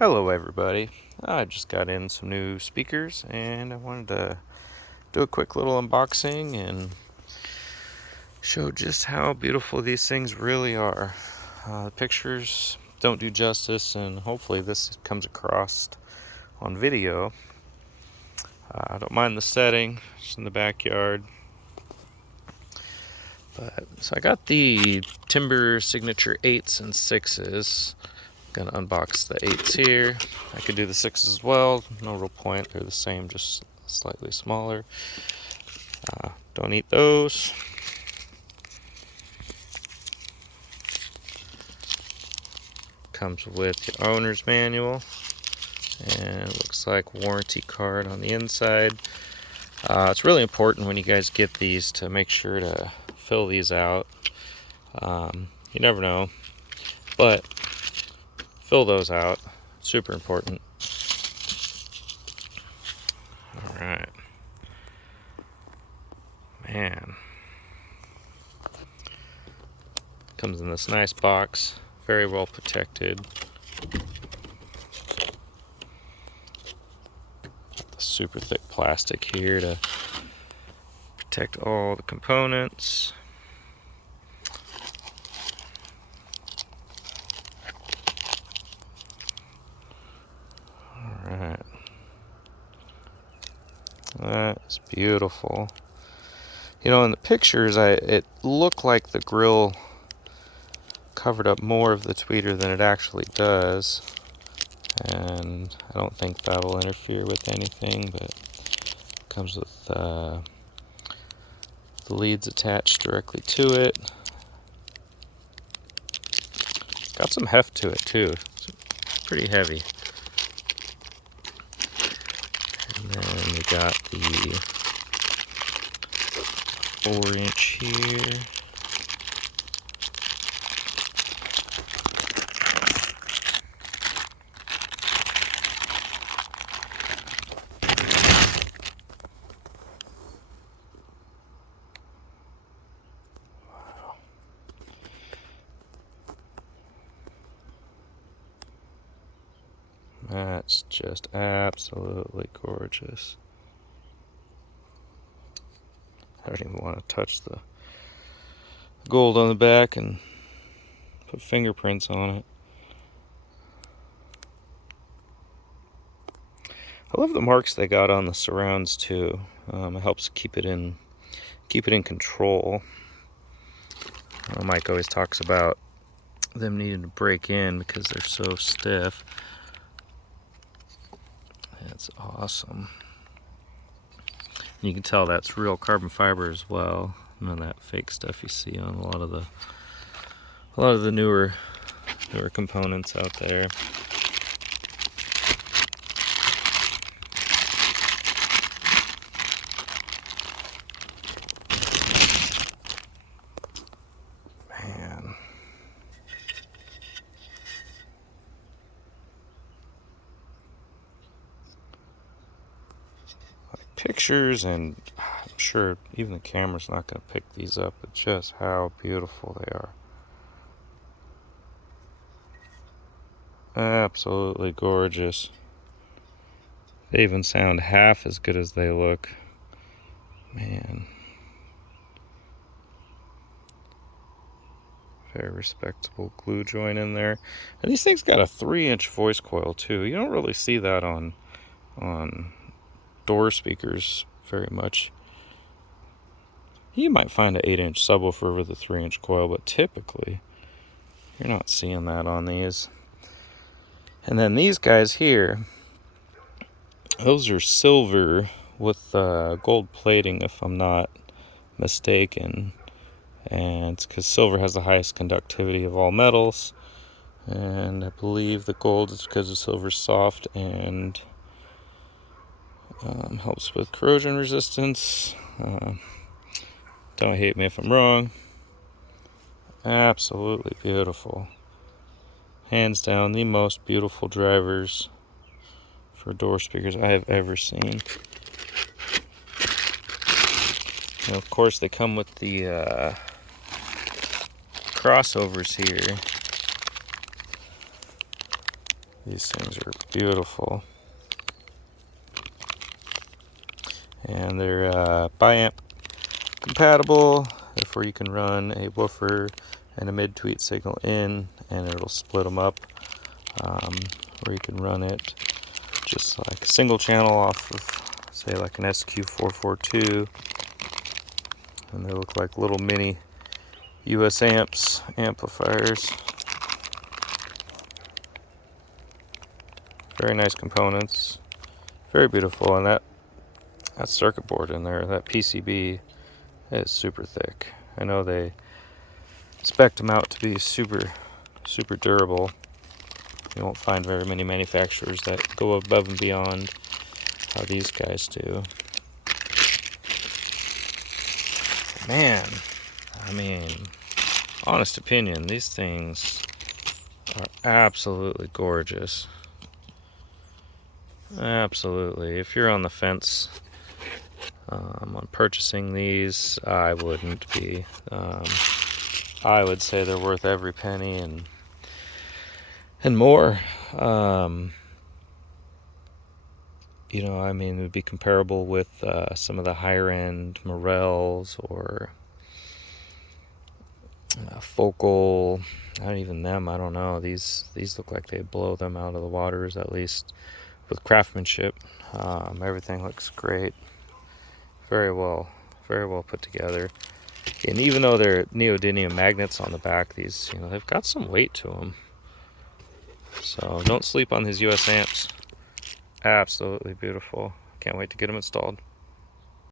Hello everybody. I just got in some new speakers and I wanted to do a quick little unboxing and show just how beautiful these things really are. The pictures don't do justice, and hopefully this comes across on video. I don't mind the setting, just in the backyard. So I got the Timbre Signature 8s and 6s. Gonna unbox the 8s here. I could do the 6s as well, no real point, they're the same, just slightly smaller. Don't eat those. Comes with your owner's manual, and it looks like warranty card on the inside. It's really important when you guys get these to make sure to fill these out. You never know, but fill those out. Super important. Alright. Man. Comes in this nice box. Very well protected. Got the super thick plastic here to protect all the components. Alright. That's beautiful. You know, in the pictures, it looked like the grill covered up more of the tweeter than it actually does. And I don't think that'll interfere with anything, but it comes with the leads attached directly to it. Got some heft to it too. It's pretty heavy. And then we got the 4-inch here. That's just absolutely gorgeous. I don't even want to touch the gold on the back and put fingerprints on it. I love the marks they got on the surrounds too. It helps keep it in control. Mike always talks about them needing to break in because they're so stiff. That's awesome. You can tell that's real carbon fiber as well. None of that fake stuff you see on a lot of the newer components out there. Man. Pictures, and I'm sure even the camera's not going to pick these up, but just how beautiful they are. Absolutely gorgeous. They even sound half as good as they look. Man. Very respectable glue joint in there. And these things got a 3-inch voice coil too. You don't really see that on door speakers very much. You might find an 8-inch subwoofer with a 3-inch coil, but typically you're not seeing that on these. And then these guys here, those are silver with gold plating, if I'm not mistaken. And it's because silver has the highest conductivity of all metals. And I believe the gold is because the silver's soft and helps with corrosion resistance. Don't hate me if I'm wrong. Absolutely beautiful. Hands down, the most beautiful drivers for door speakers I have ever seen. And of course, they come with the crossovers here. These things are beautiful. And they're bi-amp compatible, therefore you can run a woofer and a mid-tweet signal in, and it'll split them up. Or you can run it just like a single channel off of, say, like an SQ442, and they look like little mini US Amps amplifiers. Very nice components, very beautiful, and that circuit board in there, that PCB, is super thick. I know they spec'd them out to be super durable. You won't find very many manufacturers that go above and beyond how these guys do. Man, I mean, honest opinion, these things are absolutely gorgeous. Absolutely. If you're on the fence on purchasing these, I wouldn't be. I would say they're worth every penny and more. You know, I mean, it would be comparable with some of the higher end Morels or Focal. Not even them, I don't know. These look like they blow them out of the waters, at least with craftsmanship. Everything looks great. Very well put together. And even though they're neodymium magnets on the back, these, you know, they've got some weight to them. So don't sleep on these US amps. Absolutely beautiful. Can't wait to get them installed.